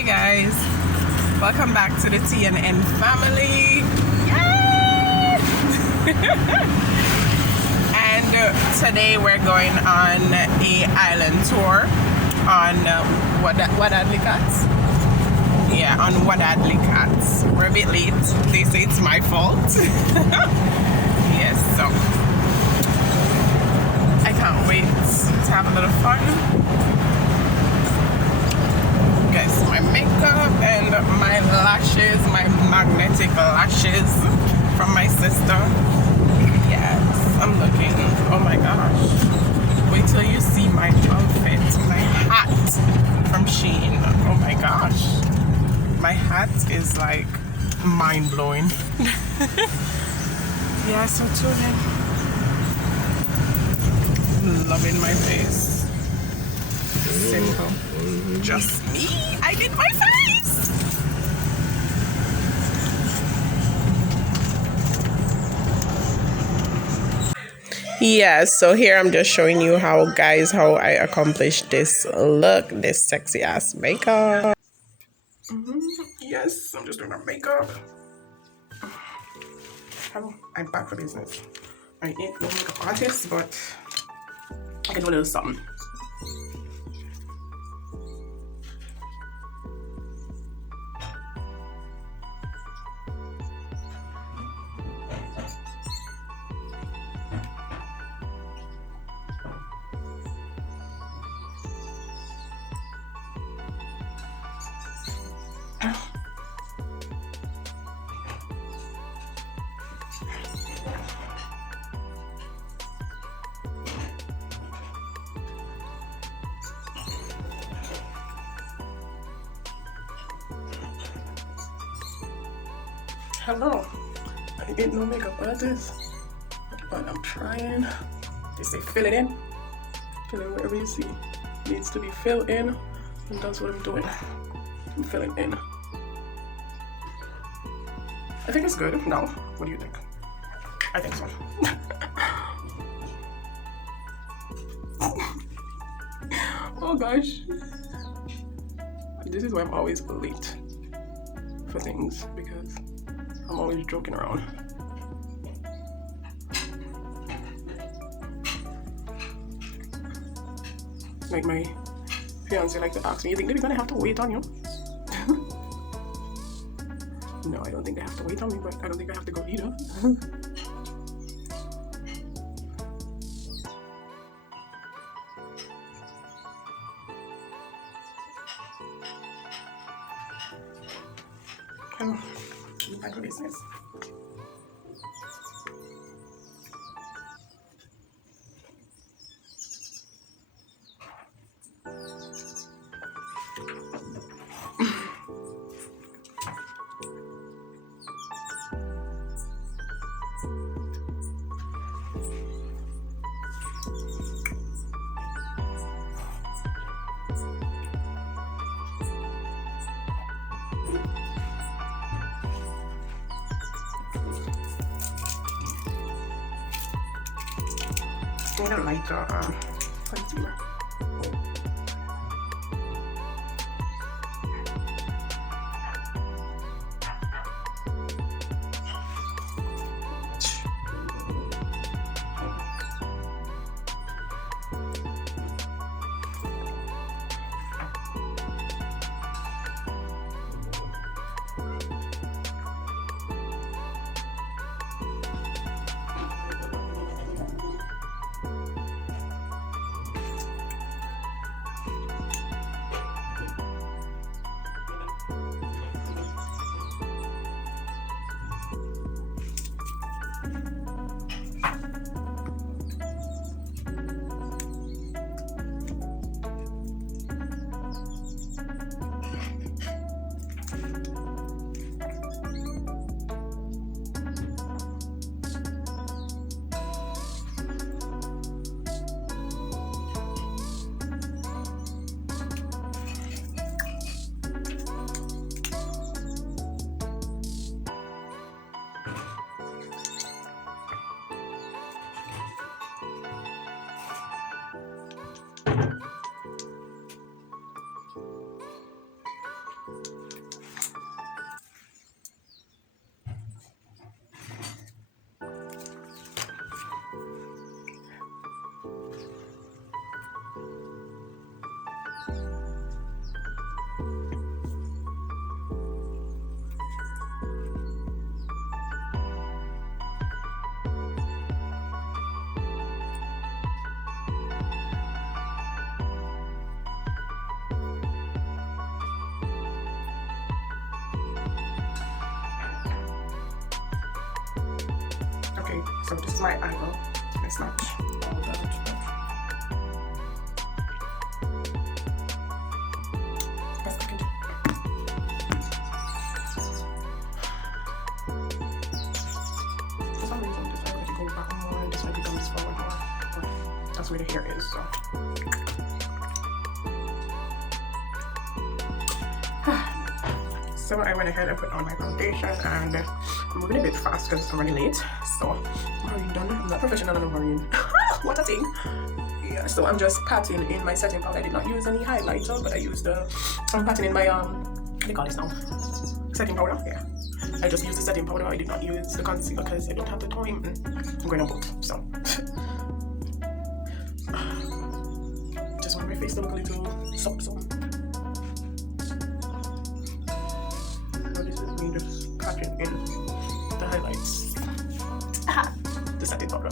Hey guys, welcome back to the TNN family. Yay! And today we're going on a island tour on Wadadli Cats. Yeah, on Wadadli Cats. We're a bit late. They say it's my fault. Yes, so I can't wait to have a little fun. Guys, my makeup and my lashes, my magnetic lashes from my sister. Yes, I'm looking. Oh my gosh. Wait till you see my outfit, my hat from Shein. Oh my gosh. My hat is like mind blowing. Yeah, so tune in. Loving my face. Simple. Just me. I did my face. Yeah, so here I'm just showing you how I accomplished this look, this sexy ass makeup. Yes, I'm just doing my makeup. Hello, I'm back for business. I ain't no makeup artist, but I can do a little something. Hello, I ain't no makeup artist, but I'm trying. They say fill it in. Fill it wherever you see. Needs to be filled in, and that's what I'm doing. I'm filling in. I think it's good. No, what do you think? I think so. Oh gosh. This is why I'm always late for things, because I'm always joking around. Like my fiance like to ask me, you think they're gonna have to wait on you? No, I don't think they have to wait on me, but I don't think I have to go either. Back to business. I need a lighter concealer. Okay, so this is my eyebrow. It's not all that. Best I can do. For some reason, this might go back more and this might become forward more. But that's where the hair is, so. So I went ahead and put on my foundation, and I'm moving a bit fast because I'm running late. So I'm already done. I'm not professional and I'm hurrying. What a thing. Yeah, so I'm just patting in my setting powder. I did not use any highlighter, but I used I'm patting in my what do you call this now? Setting powder, yeah. I just used the setting powder. I did not use the concealer because I don't have the time. I'm going to both, so just want my face to look a little something. This is me just patching in the highlights. The setting powder.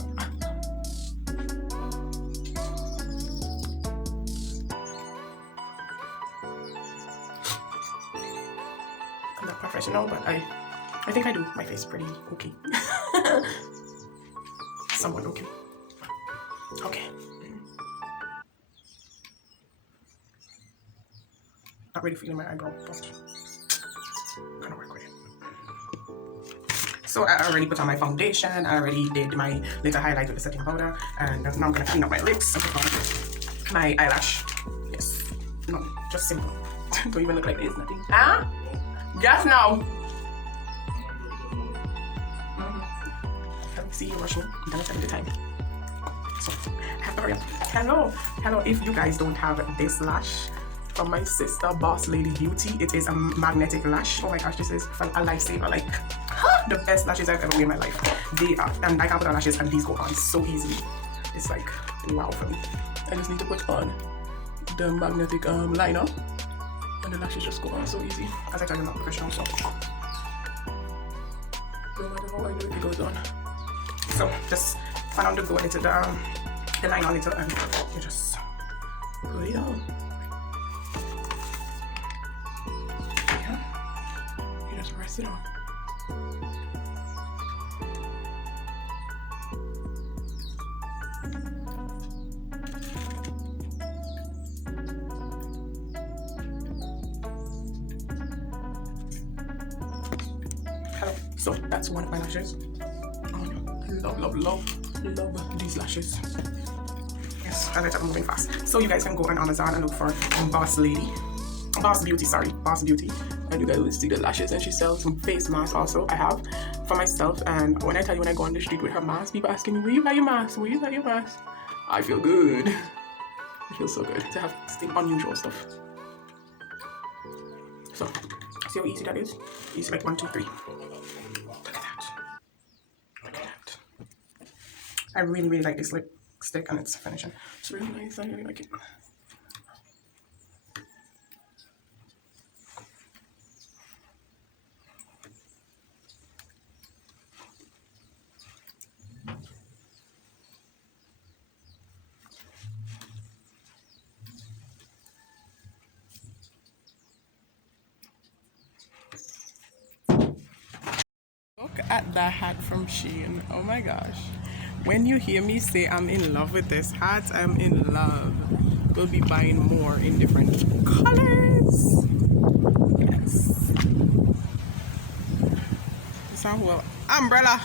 I'm not professional, but I think I do my face pretty okay. Somewhat okay. Okay. Not really feeling my eyebrow, but gonna work with it. So I already put on my foundation. I already did my little highlight with the setting powder, and now I'm gonna clean up my lips and put on my eyelash. Yes, no, just simple. Don't even look like there's nothing. Huh? Just now. See you rushing. I'm gonna tell you the time. So I have to hurry up. Hello. If you guys don't have this lash from my sister Boss Lady Beauty, it is a magnetic lash. Oh my gosh, this is a lifesaver. Like the best lashes I've ever worn in my life. They are, and I can put on lashes and these go on so easily. It's like wow for me. I just need to put on the magnetic liner and the lashes just go on so easy. As I tell you, I'm not professional, so no matter how I do it, it goes on. So just find out the go into the line on it, and you just put it on. Yeah, you just rest it on. Hello. So that's one of my lashes. Love these lashes. Yes, I like I'm moving fast. So you guys can go on Amazon and look for Boss Beauty, and you guys will see the lashes. And she sells some face masks also. I have for myself, and when I tell you, when I go on the street with her mask, people asking me, where you buy your mask? Where you buy your mask? I feel good. It feels so good to have unusual stuff. So see how easy that is? Easy like 1, 2, 3. I really like this lipstick and its finishing. It's really nice. I really like it. Look at that hat from Shein. Oh my gosh. When you hear me say I'm in love with this hat, I'm in love. We'll be buying more in different colors. Yes. It's a whole umbrella.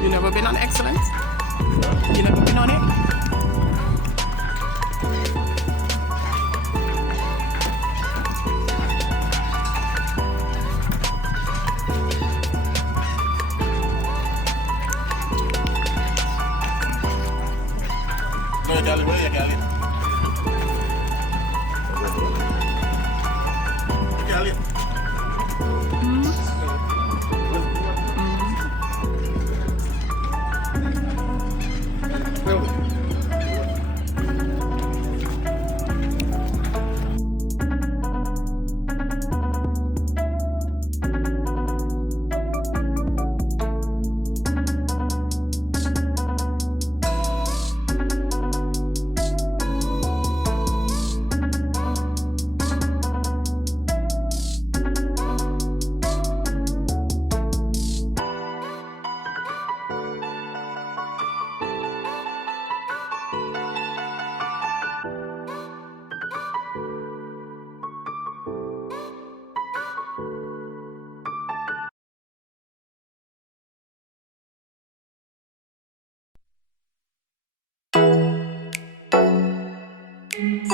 You never been on Excellence? You never been on it? Ooh.